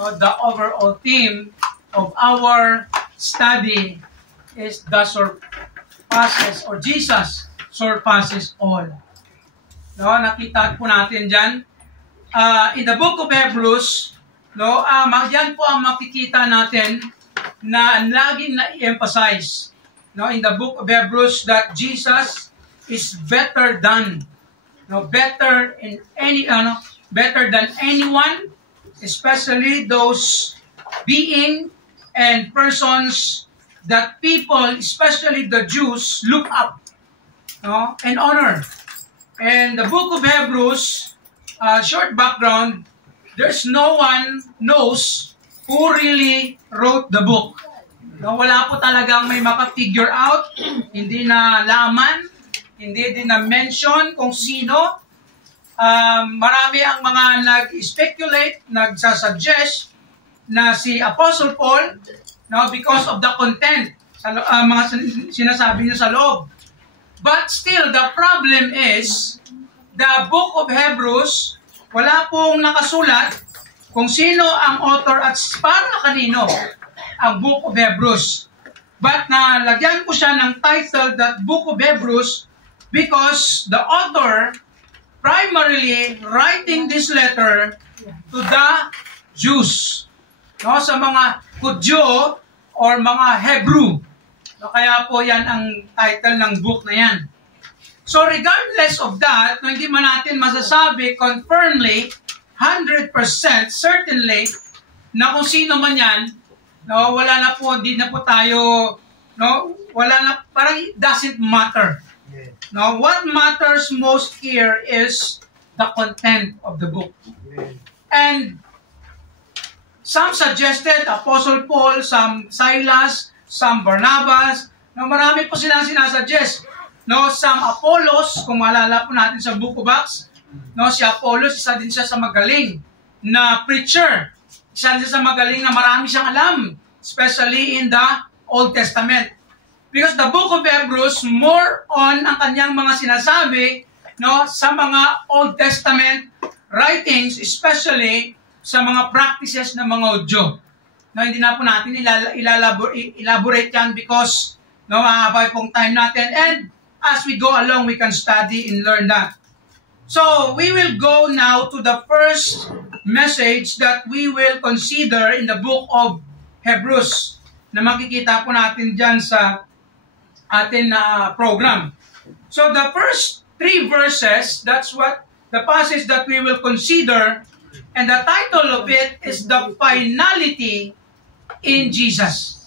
So the overall theme of our study is the surpasses, or Jesus surpasses all. No, nakita po natin dyan. In the book of Hebrews, no, yan po ang makikita natin na laging na-emphasize, no, in the book of Hebrews, that Jesus is better than, no, better than anyone, especially those being and persons that people, especially the Jews, look up, no, and honor. And the book of Hebrews, short background, there's no one knows who really wrote the book. No, wala po talagang may maka-figure out, hindi na laman, hindi din na mention kung sino. Marami ang mga nag-speculate, nagsasuggest na si Apostle Paul, no, because of the content, mga sinasabi niya sa loob. But still, the problem is, the book of Hebrews, wala pong nakasulat kung sino ang author at para kanino ang book of Hebrews. But nalagyan ko siya ng title, that book of Hebrews, because the author primarily writing this letter to the Jews, no, sa mga Hudyo or mga Hebrew. No, kaya po yan ang title ng book na yan. So regardless of that, no, hindi man natin masasabi confirmedly, 100% certainly, na kung sino man yan, no, wala na po, di na po tayo, no, wala na, parang it doesn't matter. Now, what matters most here is the content of the book. And some suggested Apostle Paul, some Silas, some Barnabas. No, marami po silang sinasuggest. No, some Apollos, kung maalala po natin sa Book of Acts, no, si Apollos, isa din siya sa magaling na preacher. Isa din sa magaling na marami siyang alam, especially in the Old Testament. Because the book of Hebrews, more on ang kanyang mga sinasabi, no, sa mga Old Testament writings, especially sa mga practices ng mga Hudyo. No, hindi na po natin elaborate yan because no, mahaba pong time natin. And as we go along, we can study and learn that. So, we will go now to the first message that we will consider in the book of Hebrews na makikita po natin dyan sa atin na program. So, the first 3 verses, that's what the passage that we will consider, and the title of it is The Finality in Jesus.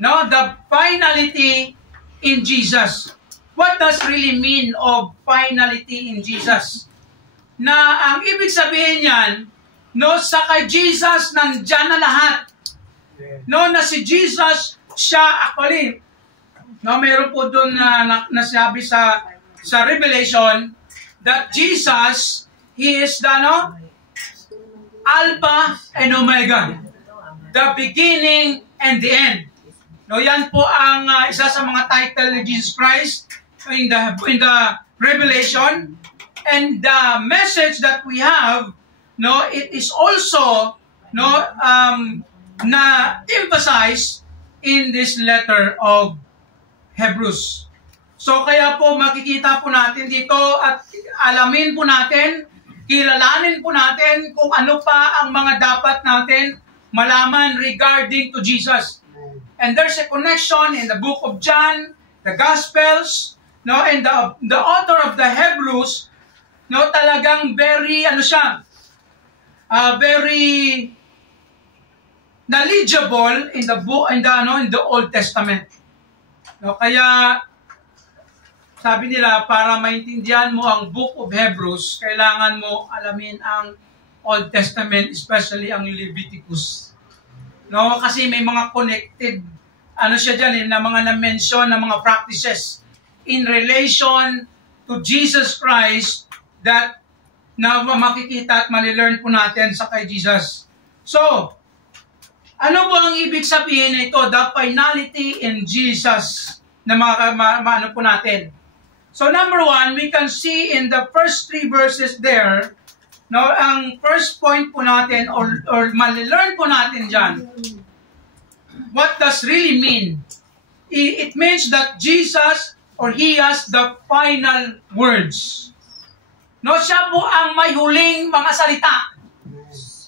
No, the finality in Jesus. What does really mean of finality in Jesus? Na ang ibig sabihin niyan, no, sa kay Jesus nandyan na lahat. No, na si Jesus, siya actually, no, meron po doon na nasabi sa Revelation that Jesus, He is the, no, Alpha and Omega, the beginning and the end. No, yan po ang isa sa mga title ni Jesus Christ in the Revelation. And the message that we have, no, it is also, no, na emphasized in this letter of Hebrews. So kaya po makikita po natin dito at alamin po natin, kilalanin po natin kung ano pa ang mga dapat natin malaman regarding to Jesus. And there's a connection in the book of John, the Gospels, no, and the author of the Hebrews, no, talagang very, very knowledgeable in the book, in the Old Testament. No, kaya sabi nila, para maintindihan mo ang book of Hebrews, kailangan mo alamin ang Old Testament, especially ang Leviticus. No, kasi may mga connected, siya dyan, na mga na-mention, na mga practices in relation to Jesus Christ that na makikita at malilearn po natin sa kay Jesus. So, ano po ang ibig sabihin nito? The finality in Jesus na maano po natin. So, number 1, we can see in the first 3 verses there No, ang first point po natin or mali-learn po natin dyan, what does really mean? It means that Jesus or He has the final words. No, siya po ang may huling mga salita.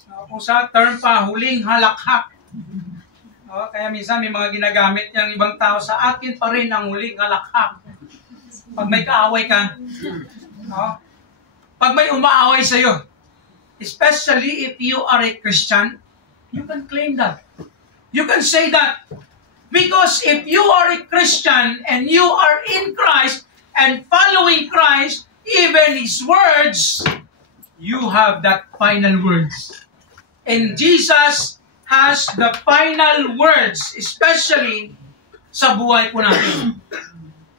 No, kung sa term pa, huling halakhak. No, kaya minsan may mga ginagamit niyang ibang tao, sa akin pa rin ang huling halakhak. Pag may kaaway ka, no? Pag may umaaway sa'yo, especially if you are a Christian, you can claim that. You can say that. Because if you are a Christian and you are in Christ and following Christ, even His words, you have that final words. And Jesus has the final words, especially sa buhay po natin.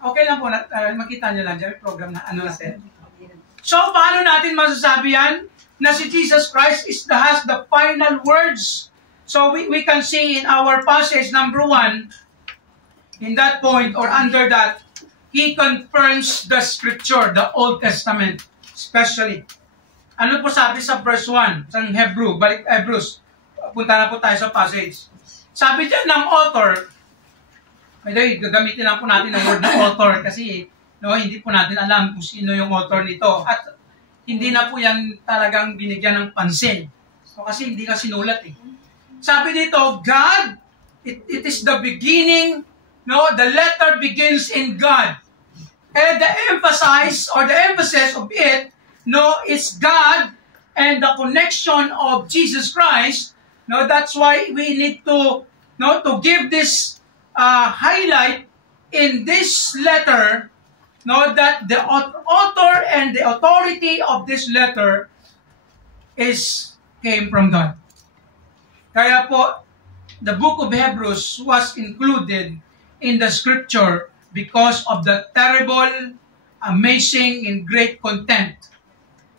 Okay lang po, makita niyo lang dyan, may program na ano natin. So, paano natin masasabi yan? Na si Jesus Christ has the final words. So, we can see in our passage, number 1, in that point, or under that, He confirms the Scripture, the Old Testament, especially. Ano po sabi sa verse 1, sa Hebrews? Punta na po tayo sa passage. Sabi dyan ng author, by the way, gagamitin lang po natin ang word ng author kasi no, hindi po natin alam kung sino yung author nito. At hindi na po yan talagang binigyan ng pansin. So, kasi hindi ka sinulat eh. Sabi dito, God, it is the beginning, no, the letter begins in God. And the emphasis of it, no, is God and the connection of Jesus Christ. No, that's why we need to give this highlight in this letter, no, that the author and the authority of this letter came from God. Kaya po, the book of Hebrews was included in the Scripture because of the terrible, amazing, and great content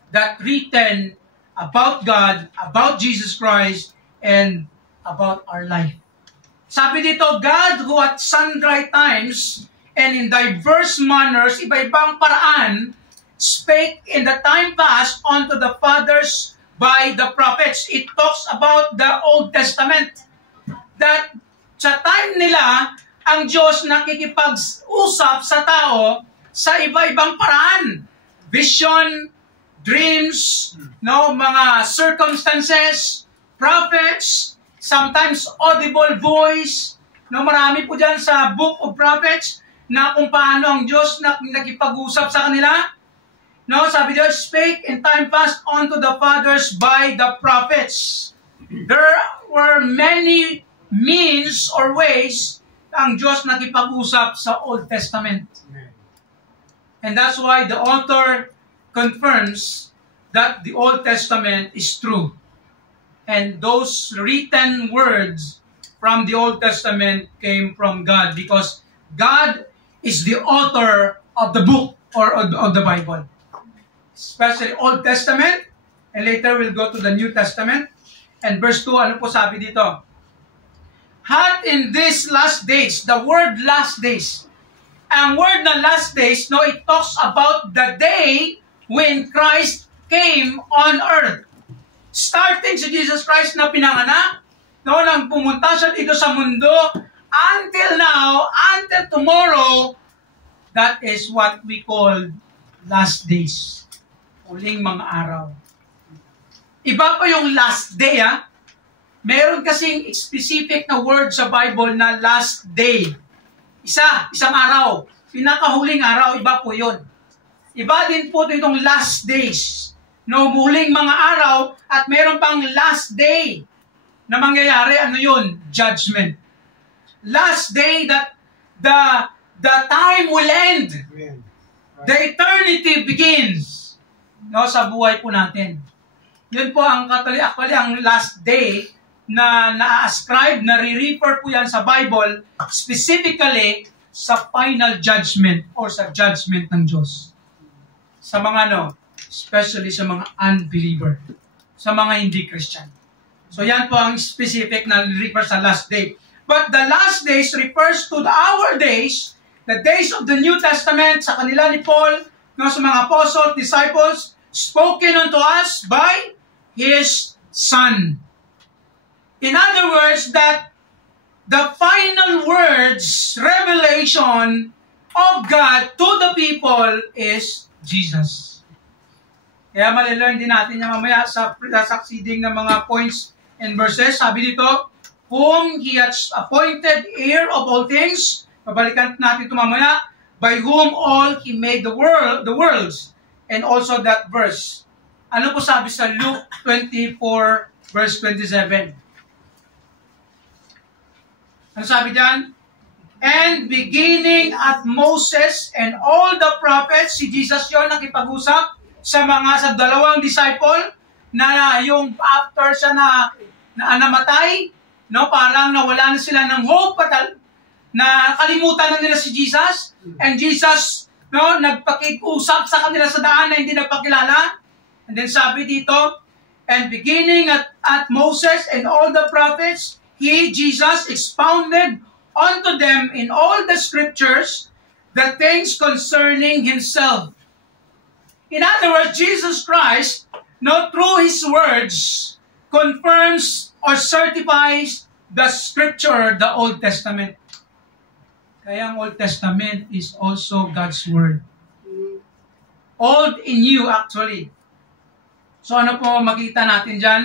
that written about God, about Jesus Christ, and about our life. Sabi dito, God who at sundry times and in diverse manners, iba-ibang paraan, spake in the time past unto the fathers by the prophets. It talks about the Old Testament. That sa time nila, ang Diyos nakikipag-usap sa tao sa iba-ibang paraan. Vision, dreams, no, mga circumstances, prophets, sometimes audible voice. No, marami po dyan sa Book of Prophets na kung paano ang Diyos nakipag-usap sa kanila. No, sabi Diyos, spake in time past unto the fathers by the prophets. There were many means or ways ang Diyos nakipag-usap sa Old Testament. And that's why the author confirms that the Old Testament is true. And those written words from the Old Testament came from God because God is the author of the book or of the Bible. Especially Old Testament, and later we'll go to the New Testament. And verse 2, ano po sabi dito? Hot in these last days, the word last days. Ang word na last days, no, it talks about the day when Christ came on earth. Starting si Jesus Christ na pinanganak, no, nang pumunta siya dito sa mundo, until now, until tomorrow, that is what we call last days. Huling mga araw. Iba pa yung last day, ha? Meron kasing specific na word sa Bible na last day. Isang araw. Pinakahuling araw, iba po yun. Iba din po itong last days. No, huling mga araw at meron pang last day na mangyayari, ano yun? Judgment. Last day that the time will end. The eternity begins. No, sa buhay po natin. Yun po ang actually ang last day na na-ascribe, na-refer po yan sa Bible, specifically sa final judgment or sa judgment ng Diyos. Sa mga especially sa mga unbeliever, sa mga hindi Christian. So yan po ang specific na refer sa last day. But the last days refers to our days, the days of the New Testament, sa kanila ni Paul, sa mga apostles, disciples, spoken unto us by His Son. In other words, that the final words, revelation of God to the people is Jesus. Kaya malilearn din natin yan mamaya sa succeeding na mga points and verses. Sabi dito, whom He has appointed heir of all things. Babalikan natin ito mamaya. By whom all He made the worlds. And also that verse. Ano po sabi sa Luke 24 verse 27? Ano sabi dyan? And beginning at Moses and all the prophets, si Jesus yon nakipag-usap sa dalawang disciple na yung after siya na namatay, no, parang nawala na sila ng hope, na kalimutan na nila si Jesus, and Jesus, no, nagpakig-usap sa kanila sa daan na hindi nagpakilala. And then sabi dito, and beginning at Moses and all the prophets, He, Jesus, expounded unto them in all the scriptures the things concerning Himself. In other words, Jesus Christ, no, through His words, confirms or certifies the scripture, the Old Testament. Kaya ang Old Testament is also God's Word. Old and new, actually. So ano po makita natin dyan?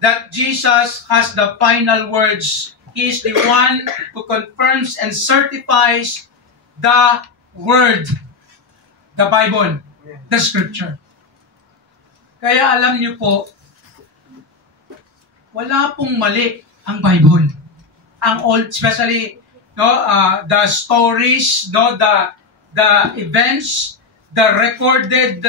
That Jesus has the final words. He is the one who confirms and certifies the Word, the Bible, the Scripture. Kaya alam niyo po, wala pong mali ang Bible. Ang old, especially the stories, the events, the recorded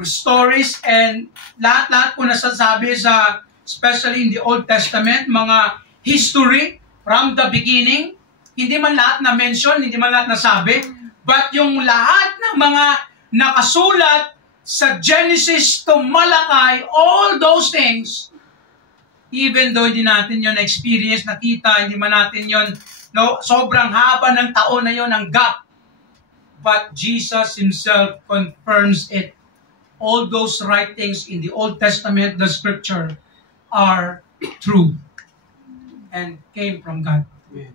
stories, and lahat-lahat po nasasabi sa, especially in the Old Testament, mga history from the beginning. Hindi man lahat na mention, hindi man lahat nasabi, but yung lahat ng mga nakasulat sa Genesis to Malachi, all those things, even though hindi natin yun experience, nakita, hindi man natin yun, no, sobrang haba ng taon na yun, ang gap. But Jesus Himself confirms it. All those writings in the Old Testament, the Scripture, are true and came from God. Amen.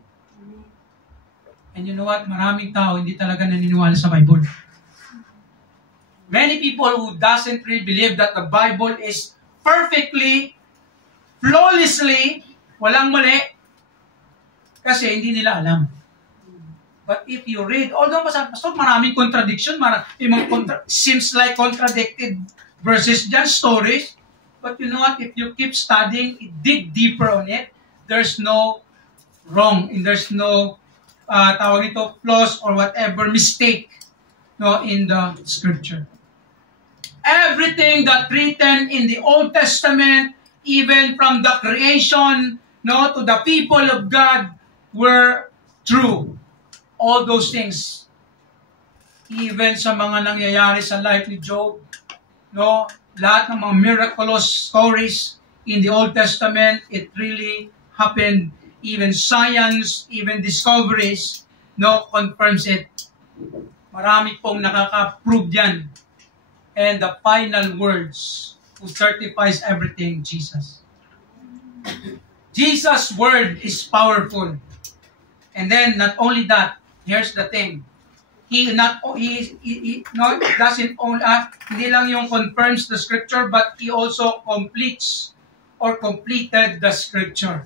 And you know what? Maraming tao hindi talaga naniniwala sa Bible. Many people who doesn't really believe that the Bible is perfectly, flawlessly, walang mali, kasi hindi nila alam. But if you read, although Pastor, maraming contradiction, seems like contradicted verses dyan, stories, but you know what? If you keep studying, dig deeper on it, there's no wrong, and there's no tawag ito, flaws or whatever mistake, no, in the Scripture. Everything that written in the Old Testament, even from the creation, no, to the people of God, were true. All those things. Even sa mga nangyayari sa life ni Job, no, lahat ng mga miraculous stories in the Old Testament, it really happened. Even science, even discoveries, no, confirms it. Marami pong nakaka-prove yan. And the final words who certifies everything, Jesus. Jesus' word is powerful. And then, not only that, here's the thing. He doesn't only, hindi lang yung confirms the Scripture, but He also completes or completed the Scripture.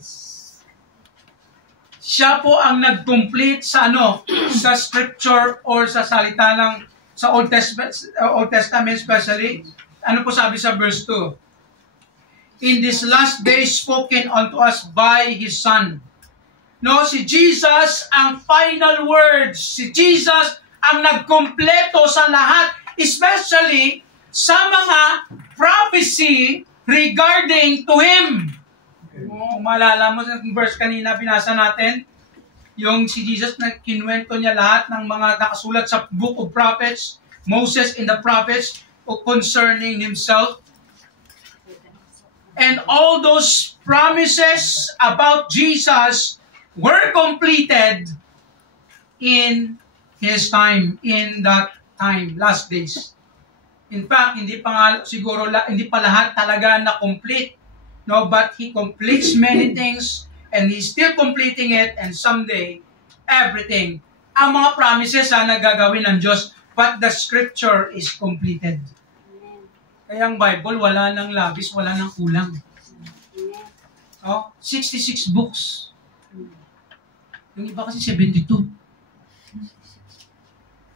Siya po ang nag-complete sa sa Scripture or sa salita ng sa Old Testament especially. Ano po sabi sa verse 2? In this last days spoken unto us by His Son. No, si Jesus ang final words. Si Jesus ang nagkumpleto sa lahat, especially sa mga prophecy regarding to Him. Maalala mo sa verse kanina binasa natin, yung si Jesus na kinuwento niya lahat ng mga nakasulat sa book of prophets, Moses and the prophets, concerning Himself. And all those promises about Jesus were completed in His time, in that time, last days. In fact, hindi pa nga siguro hindi pa lahat talaga na complete. No, but he completes many things and he's still completing it, and someday everything. Ang mga promises na gagawin ng Diyos, but the scripture is completed. Kaya ang Bible wala nang labis, wala nang kulang. Oh, 66 books. Yung iba kasi 72.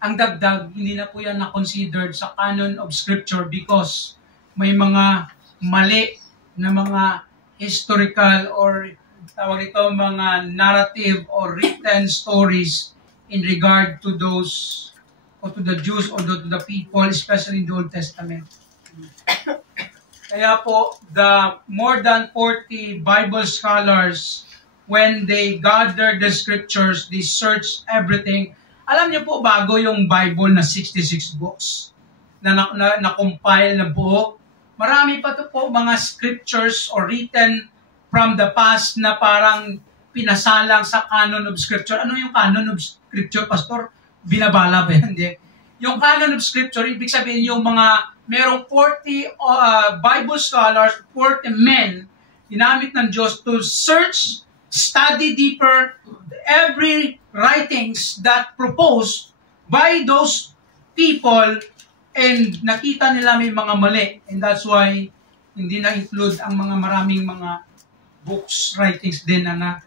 Ang dagdag, hindi na po yan na-considered sa canon of Scripture because may mga mali na mga historical or tawag ito, mga narrative or written stories in regard to those or to the Jews or to the people, especially in the Old Testament. Kaya po, the more than 40 Bible scholars, when they gathered the Scriptures, they searched everything. Alam niyo po, bago yung Bible na 66 books na compile na buo, marami pa to po mga scriptures or written from the past na parang pinasalang sa canon of Scripture. Ano yung canon of Scripture, Pastor? Binabala ba yan? Hindi. Yung canon of Scripture, ibig sabihin yung mga merong 40 Bible scholars, 40 men, ginamit ng Diyos to search, study deeper, every writings that proposed by those people, and nakita nila may mga mali. And that's why hindi na-include ang mga maraming mga books, writings din na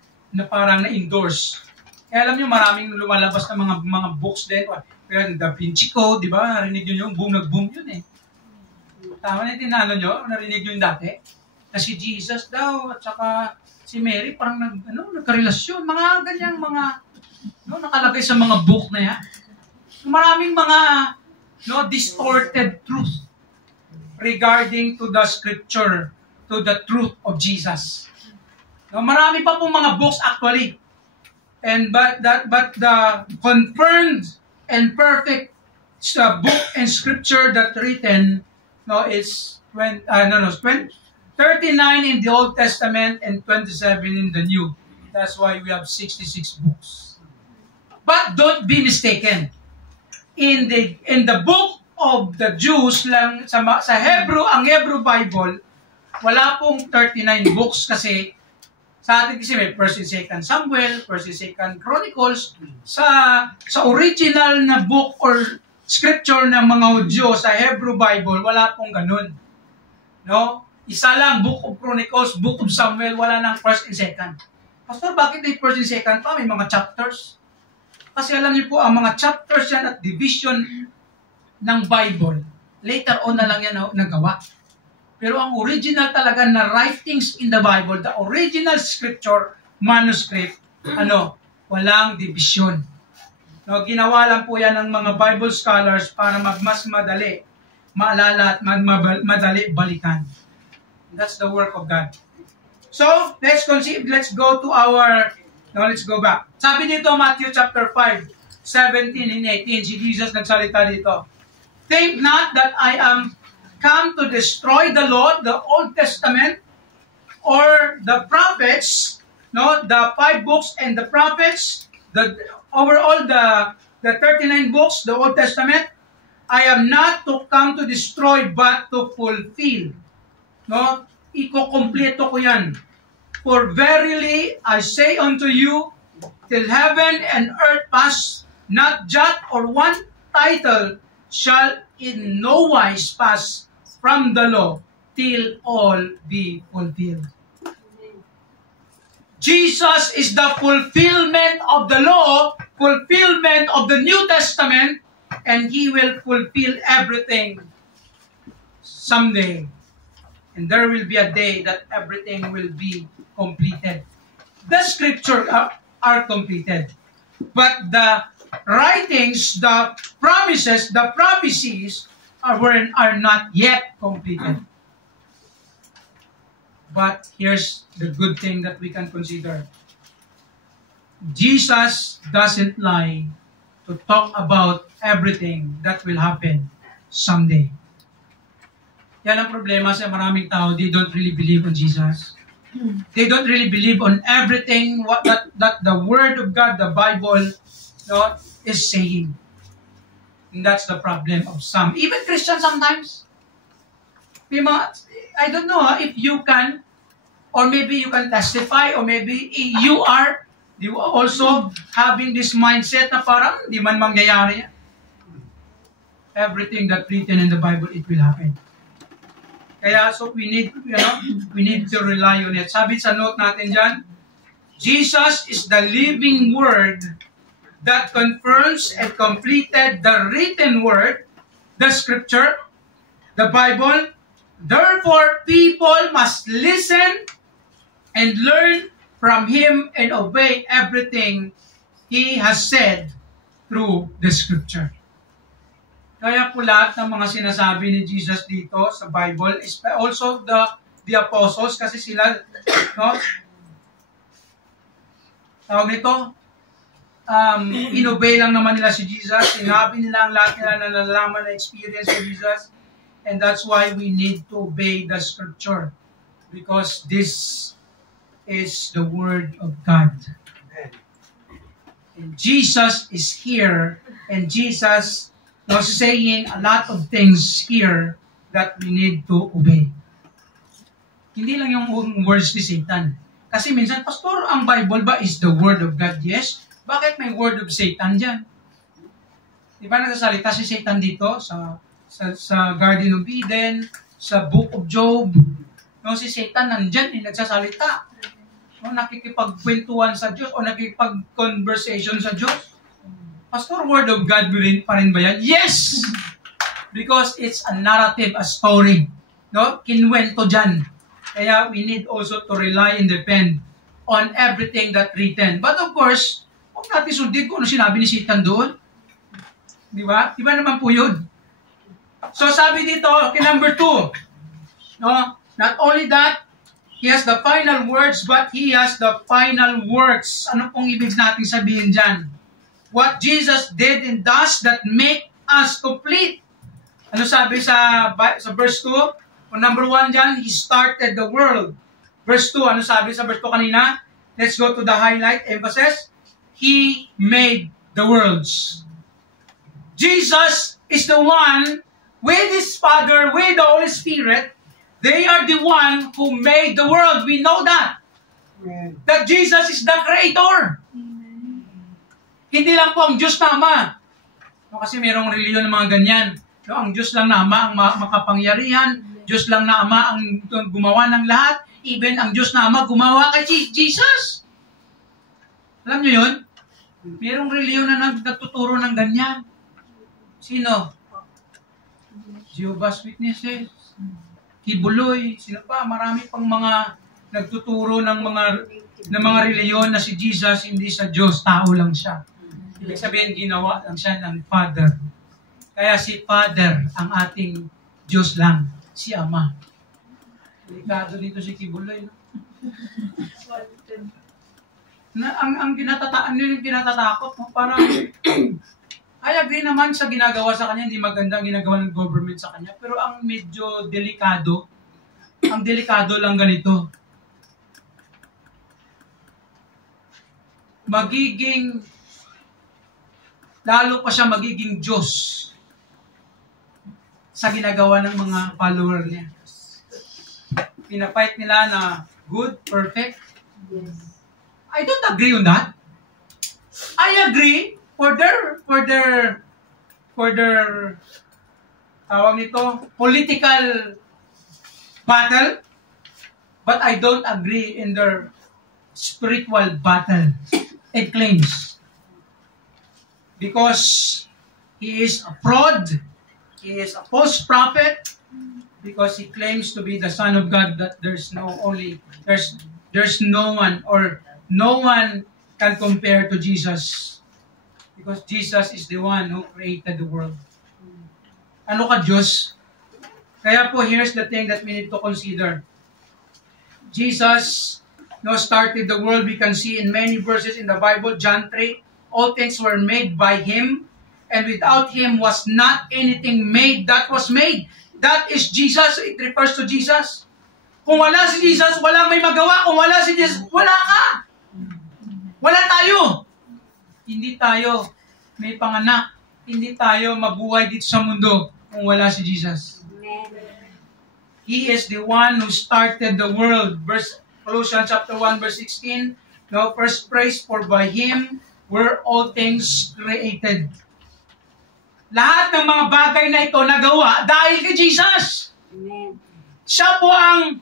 parang na-endorse. Kaya alam nyo, maraming lumalabas na mga books din. Kaya Da Vinci Code, di ba? Narinig nyo yung boom, nag-boom yun eh. Tama na yung tinalo nyo? Narinig nyo yung dati? Na si Jesus daw, at saka si Mary, parang nagkarelasyon. Mga ganyang mga nakalagay sa mga book na yan. Maraming mga distorted truth regarding to the Scripture, to the truth of Jesus. Marami pa pong mga books actually. But the confirmed and perfect book and Scripture that written is 39 in the Old Testament and 27 in the New. That's why we have 66 books. But don't be mistaken. In the book of the Jews lang sa Hebrew, ang Hebrew Bible, wala pong 39 books kasi sa atin kasi may 1st and 2nd Samuel, 1st and 2nd Chronicles. Sa original na book or scripture ng mga Hudyo sa Hebrew Bible, wala pong ganun. No? Isa lang, Book of Chronicles, Book of Samuel, wala nang 1st and 2nd. Pastor, bakit may 1st and 2nd pa? May mga chapters. Kasi alam niyo po, ang mga chapters yan at division ng Bible, later on na lang yan nagawa. Pero ang original talaga na writings in the Bible, the original scripture, manuscript, walang division. Ginawa lang po yan ng mga Bible scholars para mas madali maalala at madali balikan. That's the work of God. So, let's go to our... Now, let's go back. Sabi dito, Matthew chapter 5, 17 and 18, si Jesus nagsalita dito. Think not that I am come to destroy the law, the Old Testament, or the prophets, the 5 books and the prophets, overall the 39 books, the Old Testament. I am not to come to destroy, but to fulfill. Iko-kompleto ko yan. For verily I say unto you, till heaven and earth pass, not jot or one title shall in no wise pass from the law till all be fulfilled. Jesus is the fulfillment of the law, fulfillment of the New Testament, and He will fulfill everything someday. And there will be a day that everything will be completed. The scripture are completed. But the writings, the promises, the prophecies are not yet completed. But here's the good thing that we can consider. Jesus doesn't lie to talk about everything that will happen someday. Yan ang problema sa maraming tao. They don't really believe on Jesus. They don't really believe on everything that the Word of God, the Bible, is saying. And that's the problem of some. Even Christians sometimes. May mga, I don't know if you can, or maybe you can testify, or maybe you are also having this mindset na parang di man mangyayari yan. Everything that written in the Bible, it will happen. Kaya, so we need to rely on it. Sabi sa note natin dyan, Jesus is the living Word that confirms and completed the written Word, the Scripture, the Bible. Therefore, people must listen and learn from Him and obey everything He has said through the Scripture. Kaya po lahat ng mga sinasabi ni Jesus dito sa Bible, also the apostles, kasi sila, no? Tawag nito, inobey lang naman nila si Jesus, sinabi nila ang lahat nila na nalalaman na experience ni Jesus, and that's why we need to obey the Scripture, because this is the Word of God. And Jesus is here, and Jesus was saying a lot of things here that we need to obey. Hindi lang yung words ni Satan. Kasi minsan, Pastor, ang Bible ba is the Word of God? Yes. Bakit may Word of Satan dyan? Di ba nagsasalita si Satan dito sa Garden of Eden, sa Book of Job? No, si Satan nandyan, nagsasalita. No, nakikipagkwentuhan sa Diyos o nakikipag-conversation sa Diyos. Pastor, Word of God pa rin ba yan? Yes! Because it's a narrative, a story. No? Kinwento dyan. Kaya we need also to rely and depend on everything that written. But of course, huwag natin sundin kung ano sinabi ni Satan doon. Di ba? Di ba naman po yun? So sabi dito, okay, number 2. No? Not only that, He has the final words, but He has the final works. Ano pong ibig natin sabihin dyan? What Jesus did and does that make us complete. Ano sabi sa verse 2? O number 1 dyan, He started the world. Verse 2, ano sabi sa verse 2 kanina? Let's go to the highlight, emphasis. He made the worlds. Jesus is the one with His Father, with the Holy Spirit. They are the one who made the world. We know that. That Jesus is the Creator. Hindi lang po ang Diyos na Ama. No, kasi mayroong reliyon ng mga ganyan. No, ang Diyos lang na Ama ang makapangyarihan. Diyos lang na Ama ang gumawa ng lahat. Even ang Diyos na Ama gumawa kay Jesus. Alam niyo yun? Mayroong reliyon na nagtuturo ng ganyan. Sino? Jehovah's Witnesses. Kibuloy. Sino pa? Marami pang mga nagtuturo ng mga reliyon na si Jesus hindi sa Diyos. Tao lang siya. Ibig sabihin, ginawa lang siya ng Father. Kaya si Father ang ating Diyos lang, si Ama. Delikado dito si Kibuloy. No? Ang kinatatakot, no? Parang, I agree naman sa ginagawa sa kanya, hindi maganda ang ginagawa ng government sa kanya, pero ang medyo delikado, ang delikado lang ganito. Lalo pa siya magiging Diyos sa ginagawa ng mga follower niya. Pinafight nila na good, perfect. Yes. I don't agree on that. I agree for their tawag nito, political battle, but I don't agree in their spiritual battle and claims. Because he is a fraud, he is a false prophet, because he claims to be the Son of God, that there's no one, or no one can compare to Jesus. Because Jesus is the one who created the world. Ano ka, Diyos? Kaya po, here's the thing that we need to consider. Jesus started the world. We can see in many verses in the Bible, John 3, all things were made by Him, and without Him was not anything made that was made. That is Jesus. It refers to Jesus. Kung wala si Jesus, wala may magawa. Kung wala si Jesus, wala ka. Wala tayo. Hindi tayo may panganak hindi tayo mabuhay dito sa mundo kung wala si Jesus. He is the one who started the world. Colossians chapter 1 verse 16. Now first praise, for by Him were all things created. Lahat ng mga bagay na ito nagawa dahil kay Jesus. Amen. Siya po ang,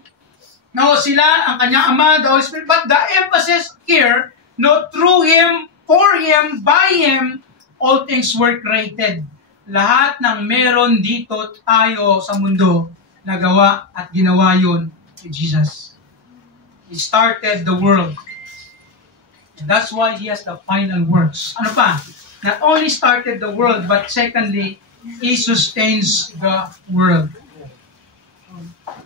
sila, ang kanyang Ama, the Holy Spirit. But the emphasis here, through Him, for Him, by Him, all things were created. Lahat ng meron dito tayo sa mundo, nagawa at ginawa yun kay Jesus. He started the world. And that's why He has the final words. Ano pa? Not only started the world, but secondly, He sustains the world.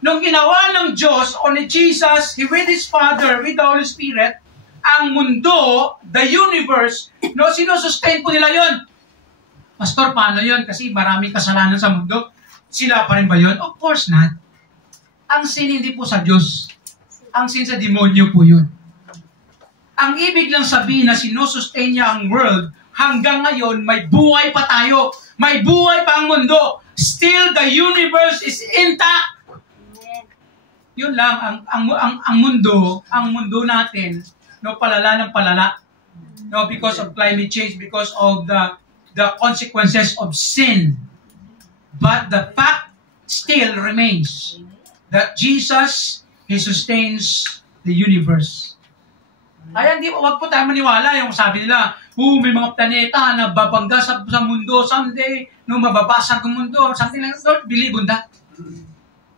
Nung ginawa ng Diyos o ni Jesus, He with His Father, with the Holy Spirit, ang mundo, the universe, sinusustain po nila yon. Pastor, paano yon? Kasi maraming kasalanan sa mundo. Sila pa rin ba yun? Of course not. Ang sin hindi po sa Diyos. Ang sin sa demonyo po yun. Ang ibig lang sabihin na sinusustain niya ang world, hanggang ngayon, may buhay pa tayo. May buhay pa ang mundo. Still, the universe is intact. Yun lang, ang mundo natin, palala ng palala. Because of climate change, because of the consequences of sin. But the fact still remains that Jesus, He sustains the universe. Kaya wag po tayo maniwala yung sabi nila, may mga planeta na babangga sa mundo someday, mababasag ang mundo, something like that. Don't believe on that.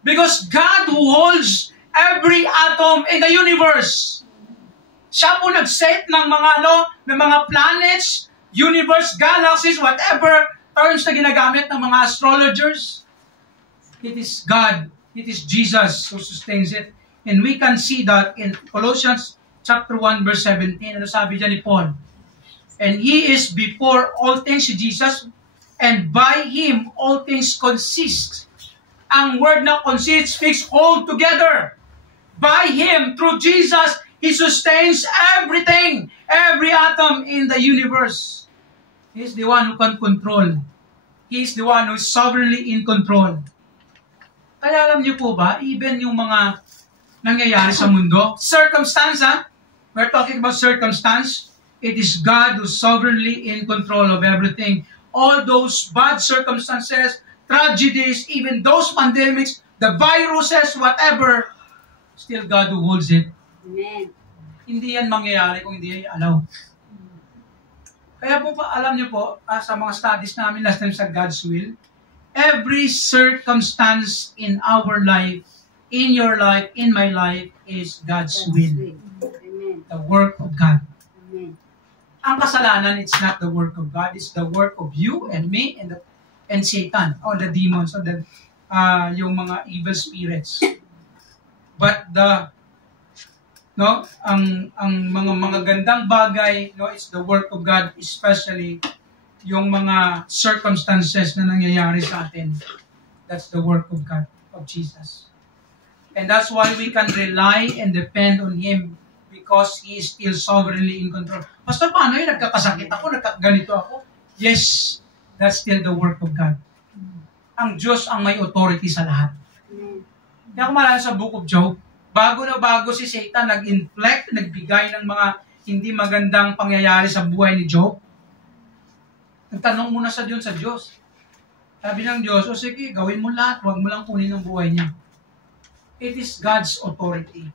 Because God who holds every atom in the universe, siya po nag-set ng mga planets, universe, galaxies, whatever terms na ginagamit ng mga astrologers. It is God, it is Jesus who sustains it. And we can see that in Colossians chapter 1 verse 17. Ano sabi dyan ni Paul? And He is before all things, si Jesus, and by Him all things consist. Ang word na consist speaks all together. By Him, through Jesus, He sustains everything, every atom in the universe. He is the one who can control. He is the one who is sovereignly in control. Kaya alam niyo po ba, even yung mga nangyayari sa mundo, circumstance, we're talking about circumstance, it is God who is sovereignly in control of everything. All those bad circumstances, tragedies, even those pandemics, the viruses, whatever, still God who holds it. Amen. Hindi yan mangyayari kung hindi yan allow. Kaya po alam niyo po, sa mga studies namin last time sa God's will, every circumstance in our life, in your life, in my life, is God's will. Amen. The work of God. Amen. Ang kasalanan, it's not the work of God, it's the work of you and me and Satan, or the demons, or yung mga evil spirits. But ang mga gandang bagay, it's the work of God, especially yung mga circumstances na nangyayari sa atin. That's the work of God, of Jesus. And that's why we can rely and depend on Him, because He is still sovereignly in control. Pastor, paano yun? Nagkakasakit ako, ganito ako. Yes, that's still the work of God. Ang Diyos ang may authority sa lahat. Kaya kung malala sa Book of Job, bago si Satan nag-inflict, nagbigay ng mga hindi magandang pangyayari sa buhay ni Job, nagtanong muna sa Diyos. Sabi ng Diyos, sige, gawin mo lahat, huwag mo lang kunin ang buhay niya. It is God's authority.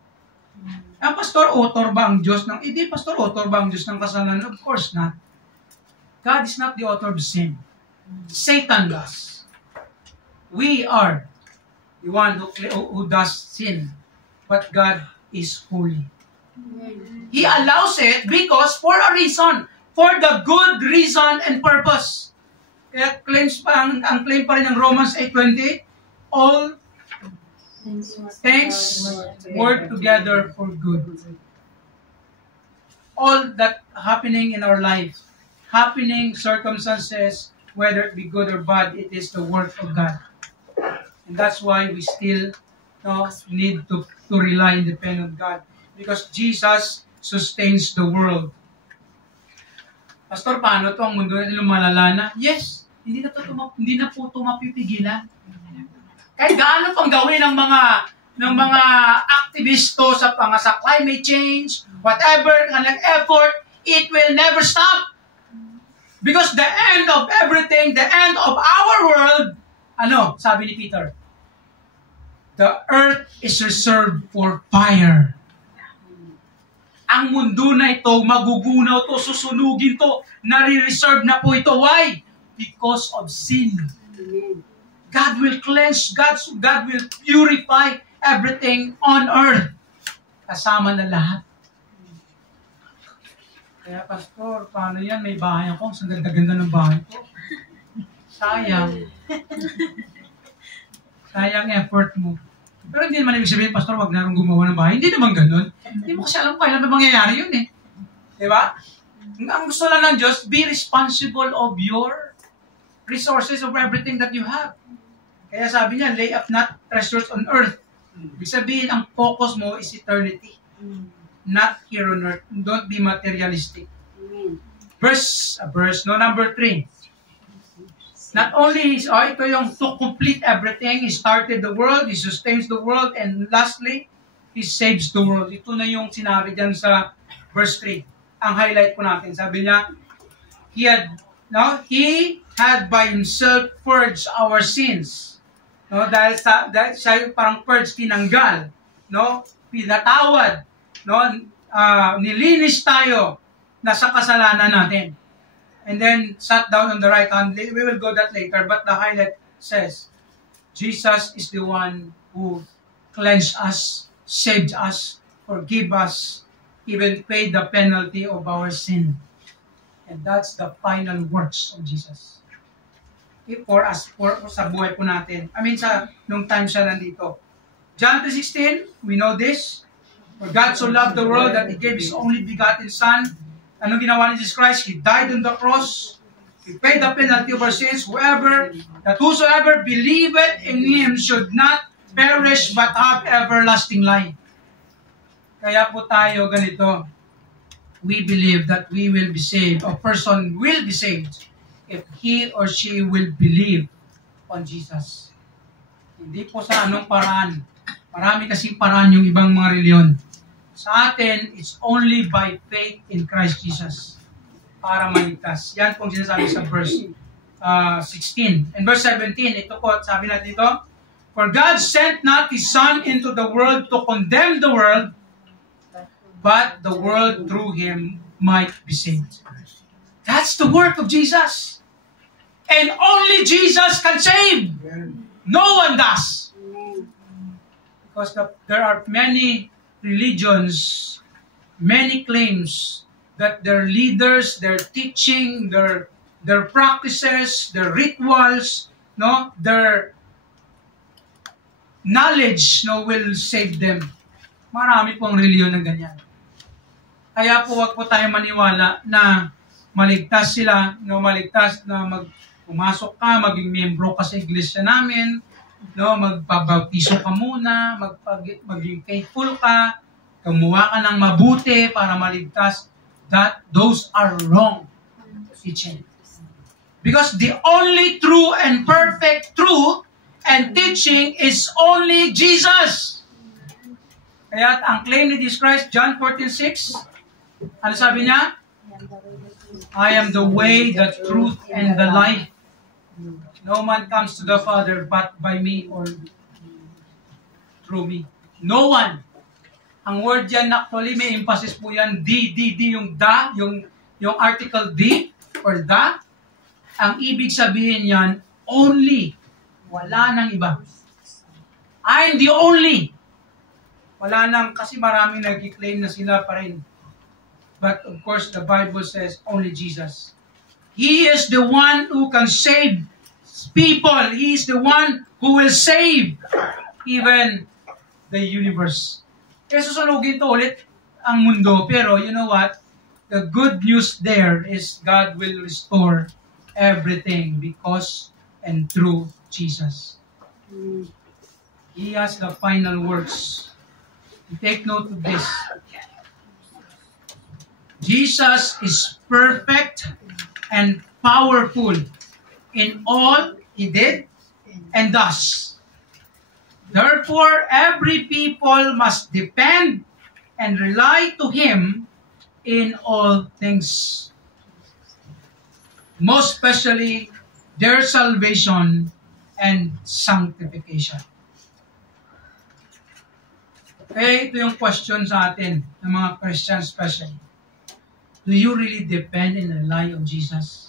Pastor, author ba ang Diyos ng... Hindi, Pastor, author ba ang Diyos ng kasalanan? Of course not. God is not the author of sin. Satan does. We are the one who does sin. But God is holy. He allows it because for a reason. For the good reason and purpose. Kaya ang claim pa rin ng Romans 8:20, all things work together for good. All that happening in our life, circumstances, whether it be good or bad, it is the work of God. And that's why we still need to rely and depend on God. Because Jesus sustains the world. Pastor, paano to ang mundo na lumalala na? Yes, hindi na po ito mapipigilan. Kahit gaano pang gawin ng mga aktivisto sa climate change, whatever, kanilang effort, it will never stop. Because the end of everything, the end of our world, sabi ni Peter, the earth is reserved for fire. Ang mundo na ito, magugunaw to, susunugin to, nare-reserve na po ito. Why? Because of sin. God will cleanse, God will purify everything on earth. Kasama na lahat. Kaya, Pastor, paano yan? May bahay ako. Ang ganda-ganda ng bahay ko. Sayang. Sayang effort mo. Pero hindi naman ibig sabihin, Pastor, wag na rin gumawa ng bahay. Hindi naman ganun. Hindi mo kasi alam kailan na mangyayari yun eh. Diba? Ang gusto lang ng Diyos, be responsible of your resources, of everything that you have. Kaya sabi niya, lay up not treasures on earth. Ibig sabihin, ang focus mo is eternity. Not here on earth. Don't be materialistic. Number 3. Not only, ito yung to complete everything, He started the world, He sustains the world, and lastly, He saves the world. Ito na yung sinabi dyan sa verse 3. Ang highlight po natin, sabi niya, He had by Himself purged our sins. Dahil siya parang purge, tinanggal, pinatawad, nilinis tayo na sa kasalanan natin. And then sat down on the right hand. We will go that later, but the highlight says, Jesus is the one who cleansed us, saved us, forgive us, even paid the penalty of our sin. And that's the final works of Jesus. For us, sa buhay po natin. Nung time siya nandito. John 3:16, we know this. For God so loved the world that He gave His only begotten Son. Anong ginawa ni Jesus Christ? He died on the cross. He paid the penalty of our sins. Whosoever believeth in Him should not perish but have everlasting life. Kaya po tayo ganito. We believe that we will be saved. A person will be saved if he or she will believe on Jesus. Hindi po sa anong paraan. Marami kasing paraan yung ibang mga reliyon. Sa atin, it's only by faith in Christ Jesus para maligtas. Yan pong sinasabi sa verse 16. And verse 17, ito po, sabi natin dito, For God sent not His Son into the world to condemn the world, but the world through Him might be saved. That's the work of Jesus. And only Jesus can save. No one does. Because there are many religions, many claims that their leaders, their teaching, their practices, their rituals, their knowledge will save them. Marami pong reliyon na ganyan. Kaya po wag po tayo maniwala na maligtas sila, maligtas na pumasok ka, maging membro ka sa iglesia namin, magpabautiso ka muna, maging faithful ka, gumawa ka ng mabuti para maligtas. Those are wrong teaching. Because the only true and perfect truth and teaching is only Jesus. Kaya ang claim ni Jesus Christ, John 14:6, ano sabi niya? I am the way, the truth, and the life. No man comes to the Father but by me or through me. No one. Ang word yan, actually, may emphasis po yan. Yung da, yung article D or da. Ang ibig sabihin yan, only. Wala nang iba. I'm the only. Wala nang, kasi maraming nag-claim na sila pa rin. But of course, the Bible says only Jesus. He is the one who can save people. He is the one who will save even the universe. Kaya susunugin to ulit ang mundo. Pero you know what? The good news there is God will restore everything because and through Jesus. He has the final words. Take note of this. Jesus is perfect and powerful in all He did and does. Therefore, every people must depend and rely to Him in all things. Most especially, their salvation and sanctification. Okay, ito yung question sa atin, ng mga Christians especially. Do you really depend and rely on Jesus?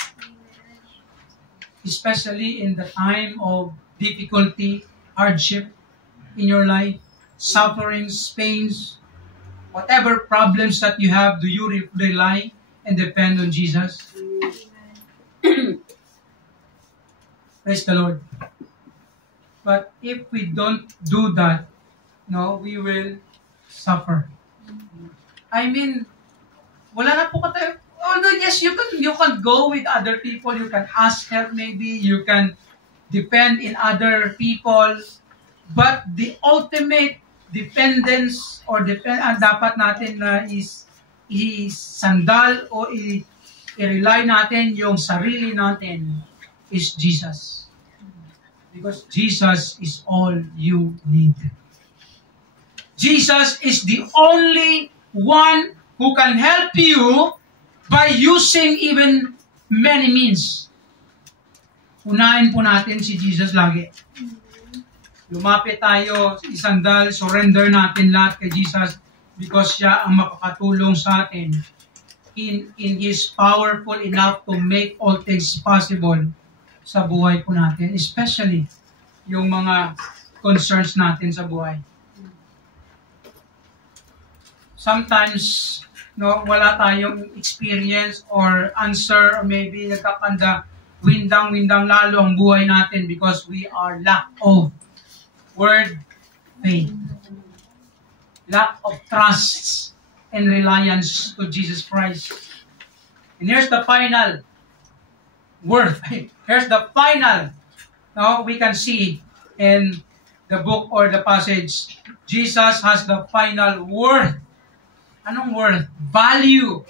Especially in the time of difficulty, hardship in your life, sufferings, pains, whatever problems that you have, do you rely and depend on Jesus? Praise the Lord. But if we don't do that, no, we will suffer. I mean, wala na po tayo. Although yes, you can go with other people, you can ask help maybe, you can depend in other people, but the ultimate dependence or dapat natin na is sandal o i-rely natin yung sarili natin is Jesus. Because Jesus is all you need. Jesus is the only one who can help you by using even many means. Unahin po natin si Jesus lagi. Lumapit tayo, isandal, surrender natin lahat kay Jesus because siya ang makakatulong sa atin in His powerful enough to make all things possible sa buhay po natin, especially yung mga concerns natin sa buhay. Sometimes, no, wala tayong experience or answer or maybe nagkakanda windang lalo ang buhay natin because we are lack of word faith. Lack of trust and reliance to Jesus Christ. And here's the final word. Here's the final. Now we can see in the book or the passage, Jesus has the final word. Anong word? Value.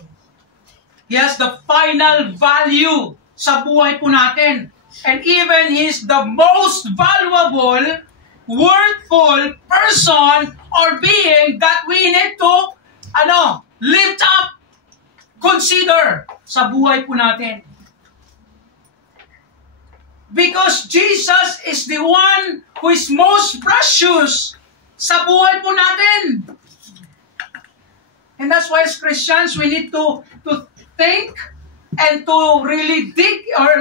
He has the final value sa buhay po natin. And even He's the most valuable, worthful person or being that we need to lift up, consider sa buhay po natin. Because Jesus is the one who is most precious sa buhay po natin. And that's why as Christians, we need to think and to really dig or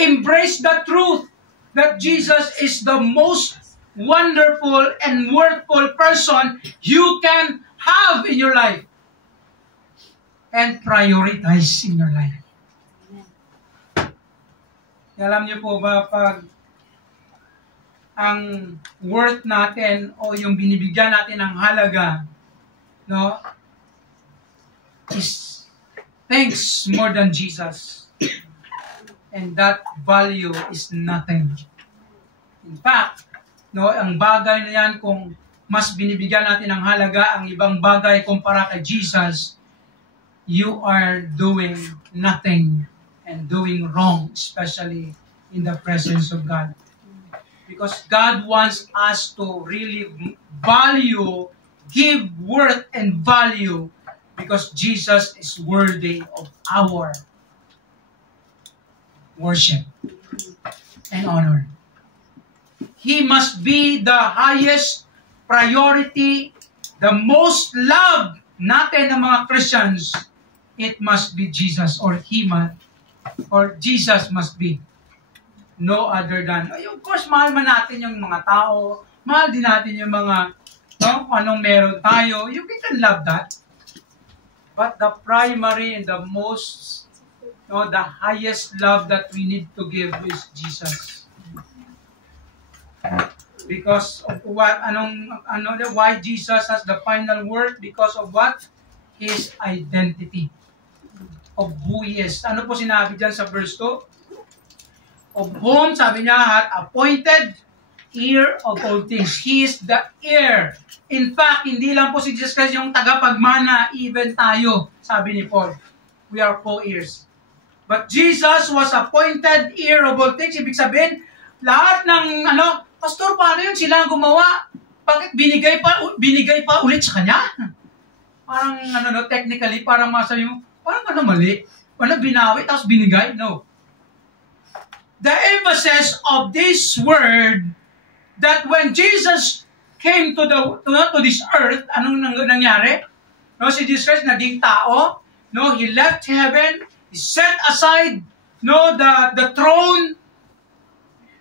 embrace the truth that Jesus is the most wonderful and worthful person you can have in your life and prioritize in your life. Alam niyo po ba, pag ang worth natin o yung binibigyan natin ng halaga, no, is things more than Jesus. And that value is nothing. In fact, no, ang bagay na yan, kung mas binibigyan natin ng halaga ang ibang bagay kumpara kay Jesus, you are doing nothing and doing wrong, especially in the presence of God. Because God wants us to really value, give worth and value, because Jesus is worthy of our worship and honor. He must be the highest priority, the most loved natin ng mga Christians. It must be Jesus, or Jesus must be no other than. Of course, mahal man natin yung mga tao, mahal din natin yung mga anong meron tayo. You can love that. But the primary and the most, the highest love that we need to give is Jesus. Because of what? Why Jesus has the final word? Because of what? His identity. Of who He is. Ano po sinabi dyan sa verse 2? Of whom, sabi niya, had appointed heir of all things. He is the heir. In fact, hindi lang po si Jesus Christ yung tagapagmana, even tayo, sabi ni Paul. We are co-heirs. But Jesus was appointed heir of all things. Ibig sabihin, lahat ng, Pastor, paano yun? Sila ang gumawa. Bakit binigay pa ulit sa kanya? Parang, technically, parang masabi mo, parang mali. Binawi, tapos binigay? No. The emphasis of this word, that when Jesus came to this earth, anong nangyari? No, si Jesus Christ naging tao. No, he left heaven. He set aside the throne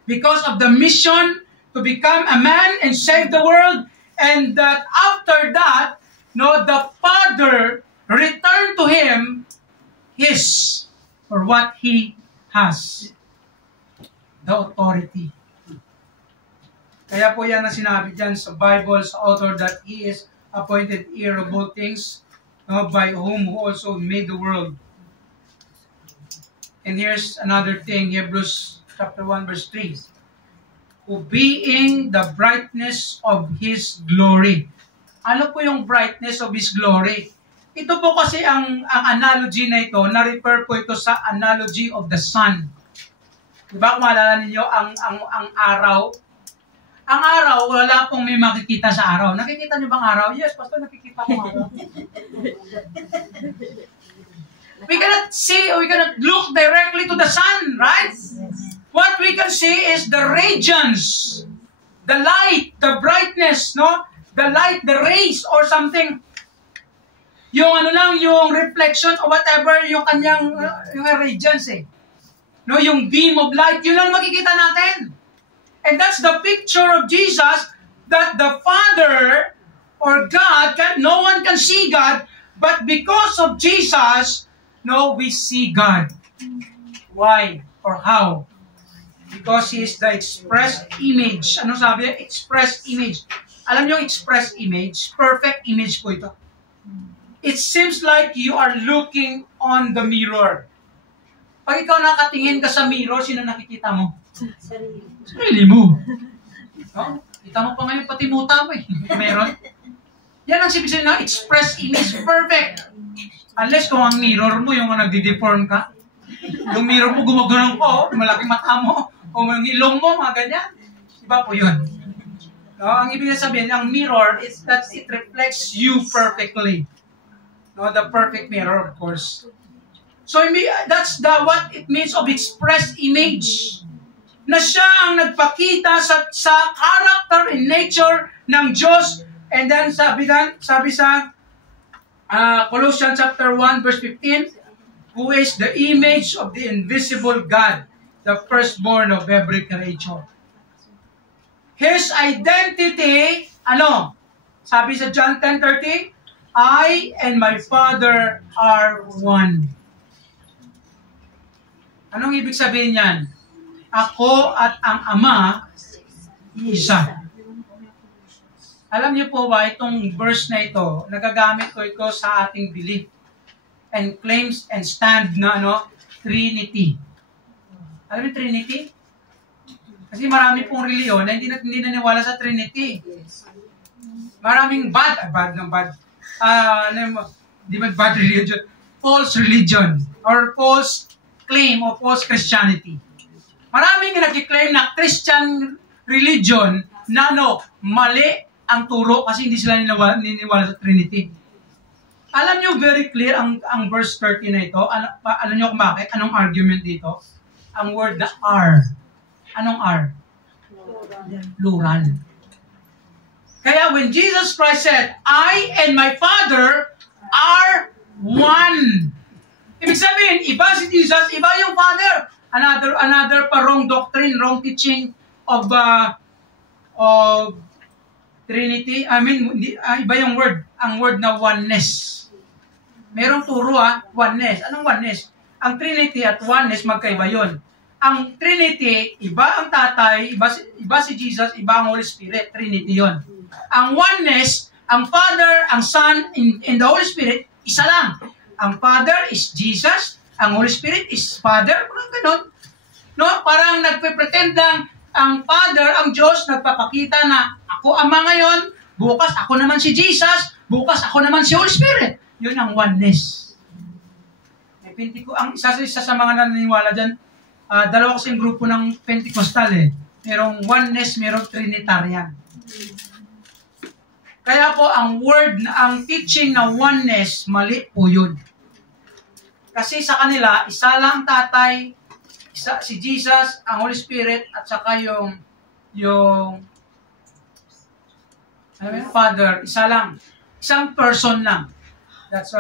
because of the mission to become a man and save the world. And that after that, the Father returned to him his for what he has. The authority. Kaya po yan ang sinabi dyan sa Bible, sa author, that he is appointed heir of all things, by whom who also made the world. And here's another thing, Hebrews chapter 1 verse 3. Who being the brightness of His glory. Ano po yung brightness of His glory? Ito po kasi ang analogy na ito, na-refer po ito sa analogy of the sun. Diba, kung maalala ninyo, ang araw, wala pong may makikita sa araw. Nakikita niyo bang araw? Yes, Pastor, nakikita ko araw. We cannot see, we cannot look directly to the sun, right? What we can see is the radiance, the light, the brightness, the light, the rays, or something. Yung yung reflection or whatever, yung kanyang yung radiance yung beam of light, yun lang makikita natin. And that's the picture of Jesus, that the Father or God, no one can see God, but because of Jesus, we see God. Why or how? Because He is the express image. Ano sabi niya? Express image. Alam niyo, express image, perfect image po ito. It seems like you are looking on the mirror. Pag ikaw nakatingin ka sa mirror, sino nakikita mo? Sarili mo. Kita mo pa ngayon, pati muta mo Meron. Yan ang sabihin na express image, perfect. Unless kung ang mirror mo, yung nagdi-deform ka. Yung mirror mo, gumagano'n ko, malaking mata mo, o yung ilong mo, mga ganyan. Iba po yun. Ang ibig sabihin, ang mirror, is that it reflects you perfectly. The perfect mirror, of course. So that's what it means of express image. Na siya ang nagpakita sa character and nature ng Diyos. And then sabi sa Colossians chapter 1 verse 15, who is the image of the invisible God, the firstborn of every creature. His identity, Sabi sa John 10:30, I and my Father are one. Anong ibig sabihin niyan? Ako at ang Ama, isa. Alam niyo po ba, itong verse na ito, nagagamit ko ito sa ating belief and claims and stand na Trinity. Alam niyo Trinity? Kasi marami pong reliyon na hindi naniwala sa Trinity. Maraming bad religion, false religion, or false claim of false Christianity. Maraming nag-claim na Christian religion na mali ang turo kasi hindi sila niniwala sa Trinity. Alam nyo very clear ang verse 30 na ito. Alam nyo kung bakit? Anong argument dito? Ang word na R. Anong R? Plural. Kaya when Jesus Christ said, I and my Father are one. Ibig sabihin, iba si Jesus, iba yung Father. Another wrong doctrine, wrong teaching of Trinity. Iba yung word. Ang word na oneness. Merong turo oneness. Anong oneness? Ang Trinity at oneness, magkaiba yun. Ang Trinity, iba ang Tatay, iba si Jesus, iba ang Holy Spirit. Trinity yun. Ang oneness, ang Father, ang Son, and the Holy Spirit, isa lang. Ang Father is Jesus, ang Holy Spirit is Father, parang ganun. Parang nagpe-pretend lang ang Father, ang Diyos, nagpapakita na ako Ama ngayon, bukas ako naman si Jesus, bukas ako naman si Holy Spirit. Yun ang oneness. Ang isa sa mga naniniwala dyan, dalawa kasing grupo ng Pentecostal Merong oneness, merong Trinitarian. Kaya po, ang teaching na oneness, mali po yun. Kasi sa kanila, isa lang tatay, si Jesus, ang Holy Spirit, at saka yung Father, isa lang. Isang person lang. That's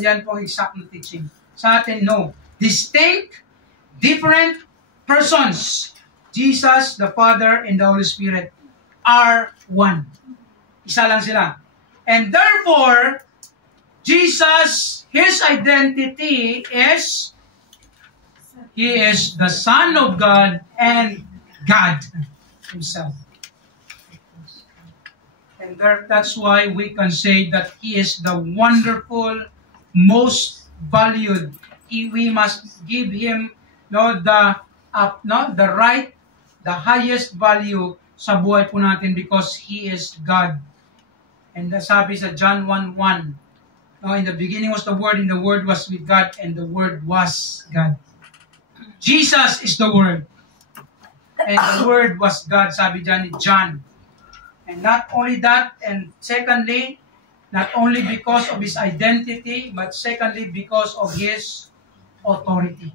yan po exact na teaching. Sa atin, no. Distinct, different persons. Jesus, the Father, and the Holy Spirit are one. Isa lang sila. And therefore, Jesus, His identity is He is the Son of God and God Himself. And that's why we can say that He is the wonderful, most valued. We must give Him the right, the highest value sa buhay po natin because He is God. And sabi sa John 1:1, in the beginning was the Word, and the Word was with God, and the Word was God. Jesus is the Word. And the Word was God, sabi dyan ni John. And not only that, and secondly, not only because of His identity, but secondly, because of His authority.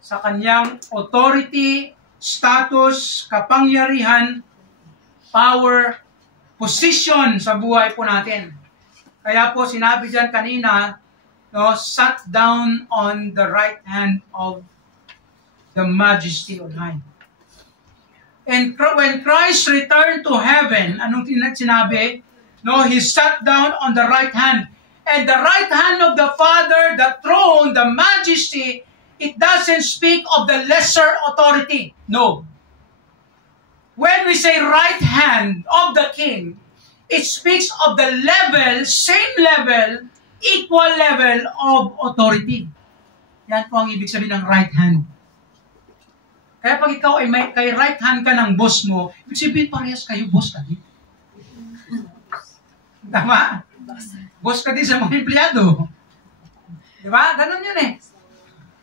Sa kanyang authority, status, kapangyarihan, power, position sa buhay po natin. Kaya po sinabi dyan kanina, sat down on the right hand of the majesty on high. And when Christ returned to heaven, anong sinabi? He sat down on the right hand. And the right hand of the Father, the throne, the majesty, it doesn't speak of the lesser authority. No. When we say right hand of the King, it speaks of the level, same level, equal level of authority. Yan po ang ibig sabihin ng right hand. Kaya pag ikaw ay kay right hand ka ng boss mo, ibig sabihin parehas kayo boss ka din. Tama? Boss ka din sa mga empleyado. Diba? Ganun yun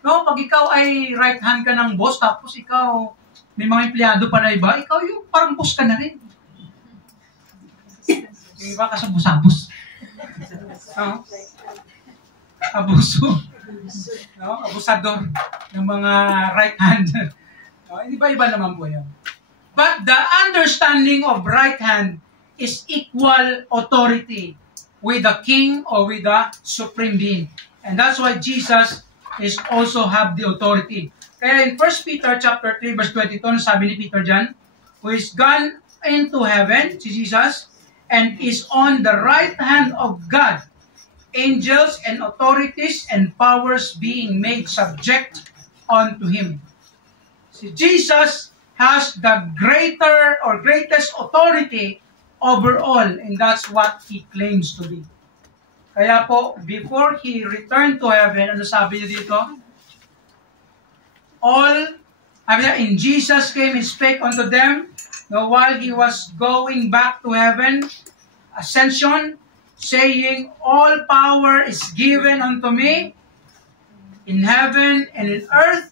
Pag ikaw ay right hand ka ng boss, tapos ikaw may mga empleyado pa na iba, ikaw yung parang boss ka na rin. Yung iba kasabos-abos. Abuso. Abusador ng mga right hand. Iba-iba naman po yan. But the understanding of right hand is equal authority with the king or with the supreme being. And that's why Jesus is also have the authority. Kaya in 1 Peter chapter 3 verse 22, sabi ni Peter dyan, who is gone into heaven, si Jesus, and is on the right hand of God, angels and authorities and powers being made subject unto Him. Si Jesus has the greater or greatest authority over all, and that's what He claims to be. Kaya po, before He returned to heaven, ano sabi niya dito? In Jesus came and spake unto them, while He was going back to heaven, ascension, saying, all power is given unto me in heaven and in earth.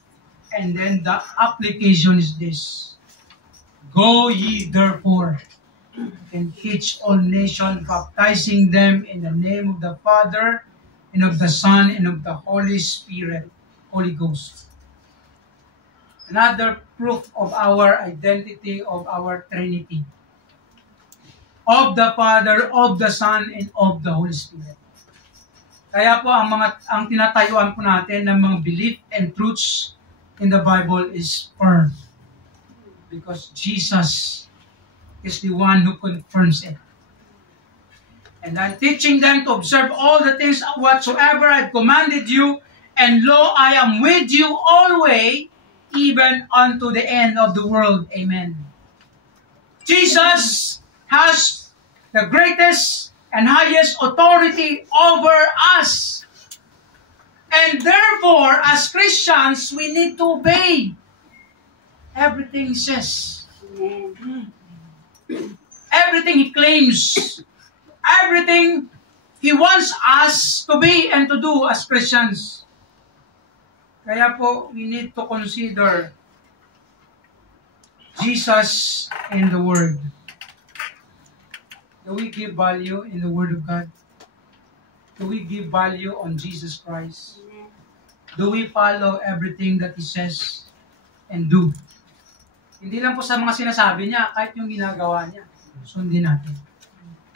And then the application is this: go ye therefore and teach all nations, baptizing them in the name of the Father and of the Son and of the Holy Spirit, Holy Ghost. Another proof of our identity of our Trinity, of the Father, of the Son, and of the Holy Spirit. Kaya po ang tinatayuan po natin ng mga belief and truths in the Bible is firm, because Jesus is the one who confirms it. And I'm teaching them to observe all the things whatsoever I've commanded you, and lo, I am with you always, even unto the end of the world. Amen. Jesus has the greatest and highest authority over us. And therefore, as Christians, we need to obey. everything He says. Amen. Everything He claims. Everything He wants us to be and to do as Christians. Kaya po, we need to consider Jesus and the Word. Do we give value in the Word of God? Do we give value on Jesus Christ? Amen. Do we follow everything that He says and do? Hindi lang po sa mga sinasabi niya, kahit yung ginagawa niya, sundin natin.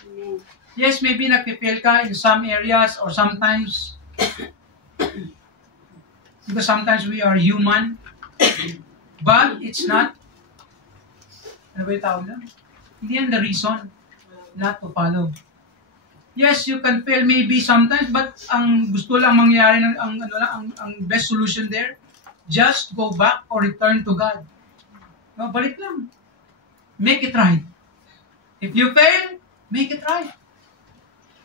Amen. Yes, maybe nagpipil ka in some areas or sometimes because sometimes we are human, but it's not, ano ba yung tawag na? Hindi yan the reason not to follow. Yes, you can fail maybe sometimes, but ang gusto lang mangyari, ang best solution there, just go back or return to God. No, balik lang. Make it right. If you fail, make it right.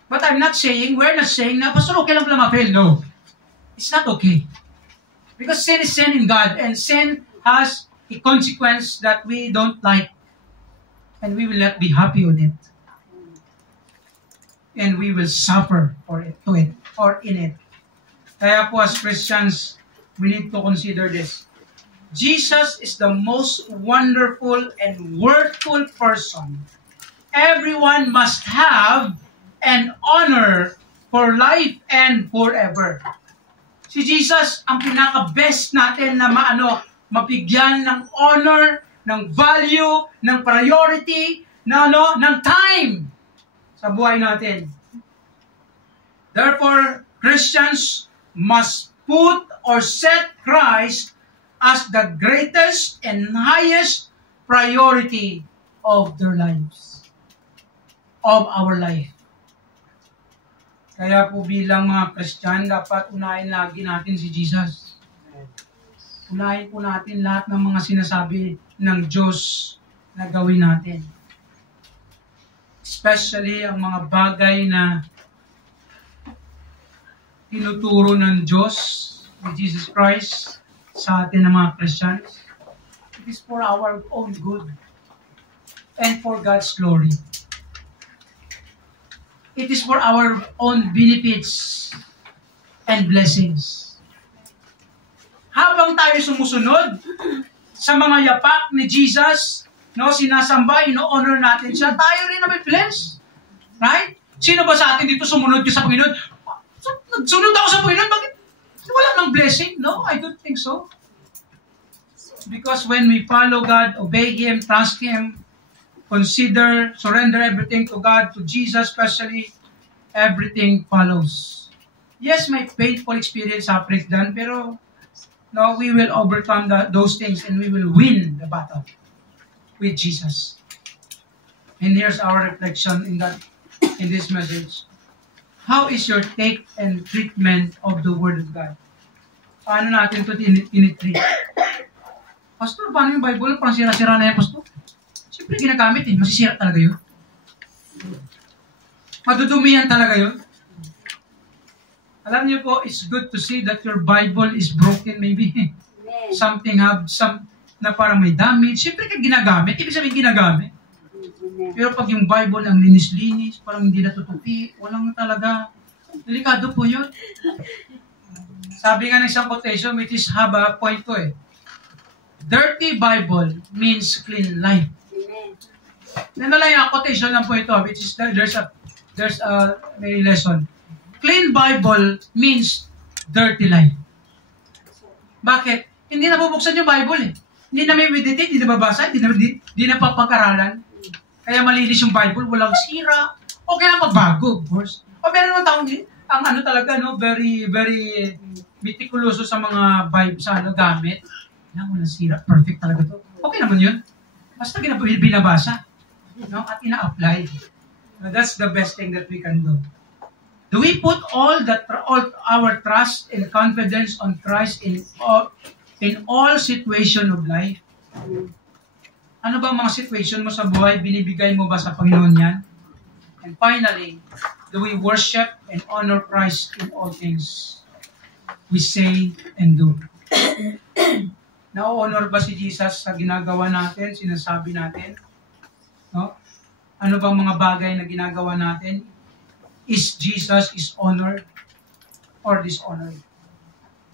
But we're not saying na, Pastor, okay lang pala ma-fail. No. It's not okay. Because sin is sin in God, and sin has a consequence that we don't like. And we will not be happy with it. And we will suffer in it. Kaya po as Christians, we need to consider this. Jesus is the most wonderful and worthful person everyone must have and honor for life and forever. Si Jesus ang pinaka-best natin na mabigyan ng honor, ng value, ng priority, ng time sa buhay natin. Therefore, Christians must put or set Christ as the greatest and highest priority of their lives, of our life. Kaya po bilang mga Christian, dapat unahin lagi natin si Jesus. Unahin po natin lahat ng mga sinasabi ng Diyos na gawin natin. Especially ang mga bagay na tinuturo ng Diyos, ni Jesus Christ, sa atin ng mga Christians. It is for our own good and for God's glory. It is for our own benefits and blessings. Habang tayo sumusunod sa mga yapak ni Jesus, sinasamba, ino-honor natin siya, tayo rin na may bless. Right? Sino ba sa atin dito sumunod sa Panginoon? Nagsunod ako sa Panginoon, bakit wala nang blessing? No, I don't think so. Because when we follow God, obey Him, trust Him, surrender everything to God, to Jesus especially, everything follows. Yes, may painful experience happens done, pero we will overcome those things and we will win the battle with Jesus. And here's our reflection in this message. How is your take and treatment of the Word of God? Paano natin ito tinitreat? Pastor, paano yung Bible? Parang sira-sira na yan, Pastor. Siyempre ginagamit masisira talaga yun. Madudumihan talaga yun. Alam niyo po, it's good to see that your Bible is broken maybe. Something na parang may damage. Siyempre ka ginagamit, ibig sabihin ginagamit. Pero pag yung Bible ang linis-linis, parang hindi natutupi, walang talaga. Delikado po yun. Sabi nga ng isang quotation, which is haba, point ko Dirty Bible means clean life. Nandala yung quotation lang po ito, which is there's a may lesson. Clean Bible means dirty life. Bakit? Hindi na bubuksan yung Bible Hindi na may meditate, hindi na babasa, hindi na papag-aralan. Kaya malinis yung Bible, walang sira. O kaya magbago, of course. O meron naman taong, ang talaga, very, very meticuloso sa mga Bible, gamit. Walang sira, perfect talaga to. Okay naman yun. Basta binabasa. At ina-apply. That's the best thing that we can do. Do we put all our trust and confidence on Christ in all situation of life? Ano ba mga situation mo sa buhay? Binibigay mo ba sa Panginoon yan? And finally, do we worship and honor Christ in all things we say and do? Na-honor ba si Jesus sa ginagawa natin, sinasabi natin? No? Ano bang mga bagay na ginagawa natin? Is Jesus is honored or dishonored?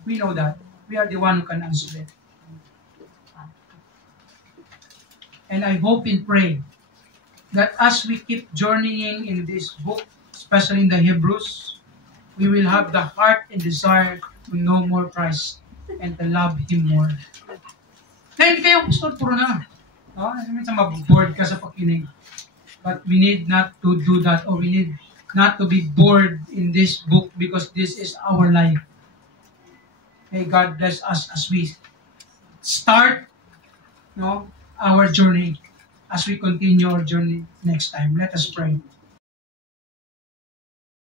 We know that. We are the one who can answer it. And I hope and pray that as we keep journeying in this book, especially in the Hebrews, we will have the heart and desire to know more Christ and to love Him more. Kaya hindi kayo gusto, puro na. No? Minsan mag-bored ka sa pakinig. But we need not to do that, or we need not to be bored in this book because this is our life. May God bless us as we start our journey, as we continue our journey next time. Let us pray.